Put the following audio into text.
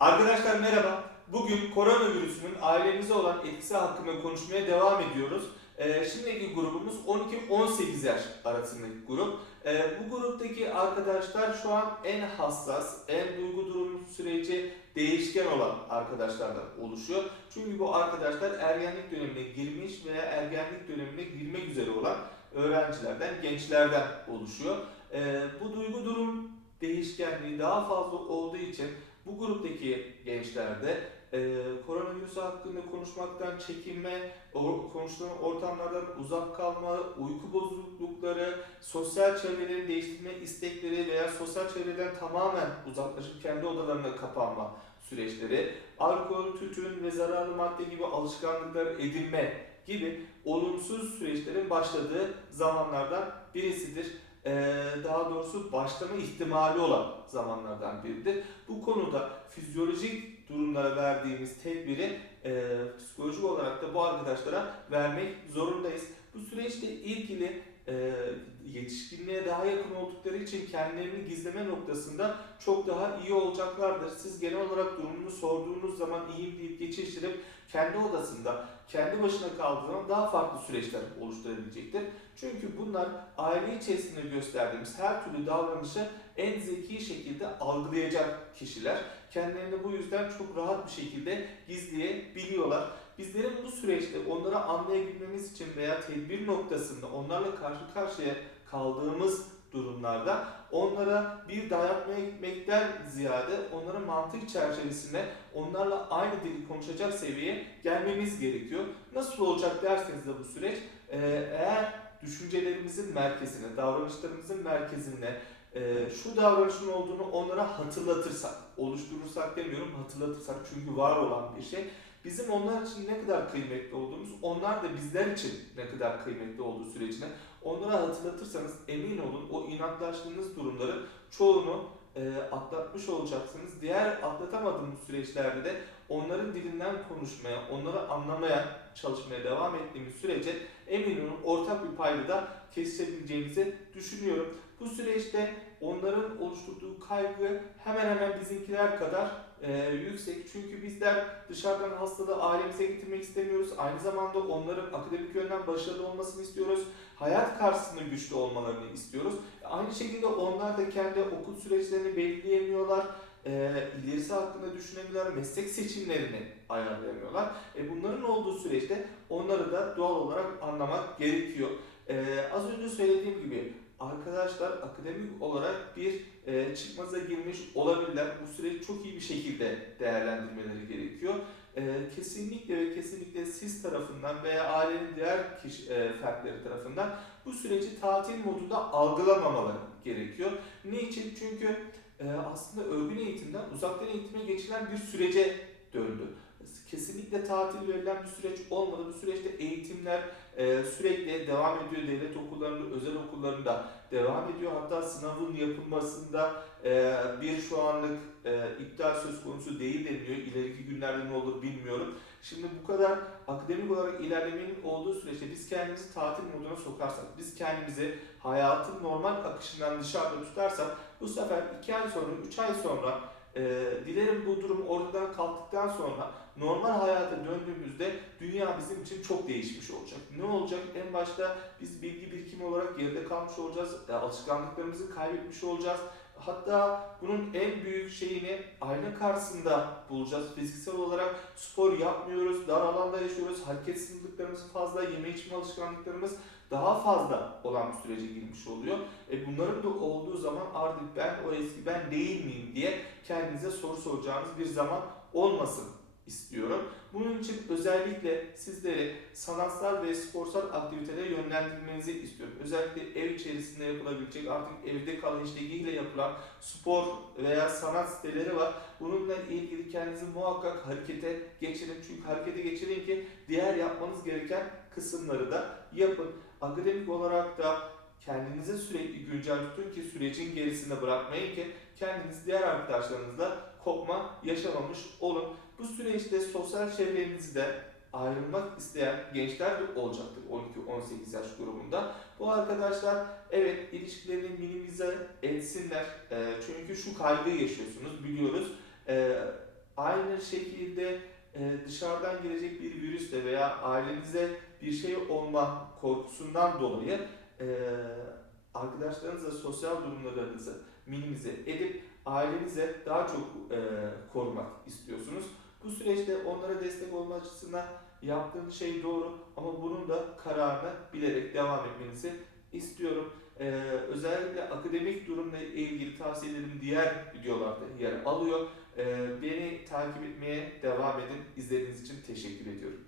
Arkadaşlar merhaba. Bugün koronavirüsünün ailemize olan etkisi hakkında konuşmaya devam ediyoruz. Ee, şimdiki grubumuz 12-18 yaş arasındaki grup. Ee, bu gruptaki arkadaşlar şu an en hassas, en duygu durumu süreci değişken olan arkadaşlardan oluşuyor. Çünkü bu arkadaşlar ergenlik dönemine girmiş veya ergenlik dönemine girmek üzere olan öğrencilerden, gençlerden oluşuyor. Ee, bu duygu durum değişkenliği daha fazla olduğu için bu gruptaki gençlerde e, koronavirüs hakkında konuşmaktan çekinme, o, konuşulan ortamlardan uzak kalma, uyku bozuklukları, sosyal çevrelerini değiştirme istekleri veya sosyal çevreden tamamen uzaklaşıp kendi odalarına kapanma süreçleri, alkol, tütün ve zararlı madde gibi alışkanlıklar edinme gibi olumsuz süreçlerin başladığı zamanlardan birisidir. Ee, daha doğrusu başlama ihtimali olan zamanlardan biridir. Bu konuda fizyolojik durumlara verdiğimiz tedbiri e, psikolojik olarak da bu arkadaşlara vermek zorundayız. Bu süreçte ilgili e, yetişkinliğe daha yakın oldukları için kendilerini gizleme noktasında çok daha iyi olacaklardır. Siz genel olarak durumunu sorduğunuz zaman iyiyim deyip geçiştirip kendi odasında, kendi başına kaldığı zaman daha farklı süreçler oluşturabilecektir. Çünkü bunlar aile içerisinde gösterdiğimiz her türlü davranışı en zeki şekilde algılayacak kişiler. Kendilerini bu yüzden çok rahat bir şekilde gizleyebiliyorlar. Bizlerin bu süreçte onları anlayabilmemiz için veya tedbir noktasında onlarla karşı karşıya kaldığımız durumlarda onlara bir dayatmaya gitmekten ziyade onların mantık çerçevesinde onlarla aynı dili konuşacak seviyeye gelmemiz gerekiyor. Nasıl olacak derseniz de bu süreç eğer düşüncelerimizin merkezine, davranışlarımızın merkezine şu davranışın olduğunu onlara hatırlatırsak, oluşturursak demiyorum hatırlatırsak çünkü var olan bir şey. Bizim onlar için ne kadar kıymetli olduğumuz, onlar da bizler için ne kadar kıymetli olduğu sürecine onlara hatırlatırsanız emin olun o inatlaştığınız durumların çoğunu e, atlatmış olacaksınız. Diğer atlatamadığımız süreçlerde de onların dilinden konuşmaya, onları anlamaya çalışmaya devam ettiğimiz sürece emin olun ortak bir payda da kesişebileceğimizi düşünüyorum. Bu süreçte onların oluşturduğu kaygı hemen hemen bizimkiler kadar e, yüksek. Çünkü bizler dışarıdan hastalığı ailemize getirmek istemiyoruz. Aynı zamanda onların akademik yönden başarılı olmasını istiyoruz. Hayat karşısında güçlü olmalarını istiyoruz. Aynı şekilde onlar da kendi okul süreçlerini belirleyemiyorlar. E, ilerisi hakkında düşünemiyorlar. Meslek seçimlerini ayarlayamıyorlar. E, bunların olduğu süreçte onları da doğal olarak anlamak gerekiyor. E, az önce söylediğim gibi arkadaşlar akademik olarak bir e, çıkmaza girmiş olabilirler. Bu süreci çok iyi bir şekilde değerlendirmeleri gerekiyor. E, kesinlikle ve kesinlikle siz tarafından veya ailenin diğer kişi, e, fertleri tarafından bu süreci tatil modunda algılamamaları gerekiyor. Niçin? Çünkü e, aslında örgün eğitimden uzaktan eğitime geçilen bir sürece döndü. Kesinlikle tatil verilen bir süreç olmadı. Bu süreçte eğitimler e, sürekli devam ediyor. Devlet okullarında, özel okullarında devam ediyor. Hatta sınavın yapılmasında e, bir şu anlık e, iptal söz konusu değil deniliyor. İleriki günlerde ne olur bilmiyorum. Şimdi bu kadar akademik olarak ilerlemenin olduğu süreçte biz kendimizi tatil moduna sokarsak, biz kendimizi hayatın normal akışından dışarıda tutarsak bu sefer 2 ay sonra, 3 ay sonra e, dilerim bu durum ortadan kalktıktan sonra normal hayata döndüğümüzde dünya bizim için çok değişmiş olacak. Ne olacak? En başta biz bilgi birikimi olarak geride kalmış olacağız. E, alışkanlıklarımızı kaybetmiş olacağız. Hatta bunun en büyük şeyini ayna karşısında bulacağız. Fiziksel olarak spor yapmıyoruz, dar alanda yaşıyoruz, hareket sınırlıklarımız fazla, yeme içme alışkanlıklarımız daha fazla olan bir sürece girmiş oluyor. E bunların da olduğu zaman artık ben o eski ben değil miyim diye kendinize soru soracağınız bir zaman olmasın istiyorum. Bunun için özellikle sizleri sanatsal ve sporsal aktivitelere yönlendirmenizi istiyorum. Özellikle ev içerisinde yapılabilecek artık evde kalan işlegiyle yapılan spor veya sanat siteleri var. Bununla ilgili kendinizi muhakkak harekete geçirin. Çünkü harekete geçirin ki diğer yapmanız gereken kısımları da yapın. Akademik olarak da kendinize sürekli güncel tutun ki sürecin gerisinde bırakmayın ki kendiniz diğer arkadaşlarınızla kopma yaşamamış olun. Bu süreçte sosyal çevrenizde ayrılmak isteyen gençler de olacaktır 12-18 yaş grubunda. Bu arkadaşlar evet ilişkilerini minimize etsinler. Ee, çünkü şu kaygıyı yaşıyorsunuz biliyoruz. Ee, Aynı şekilde e, dışarıdan gelecek bir virüsle veya ailenize bir şey olma korkusundan dolayı e, arkadaşlarınızla sosyal durumlarınızı minimize edip ailenize daha çok e, korumak istiyorsunuz. Bu süreçte onlara destek olma açısından yaptığınız şey doğru ama bunun da kararını bilerek devam etmenizi istiyorum. Ee, özellikle akademik durumla ilgili tavsiyelerim diğer videolarda yer alıyor. Ee, beni takip etmeye devam edin. İzlediğiniz için teşekkür ediyorum.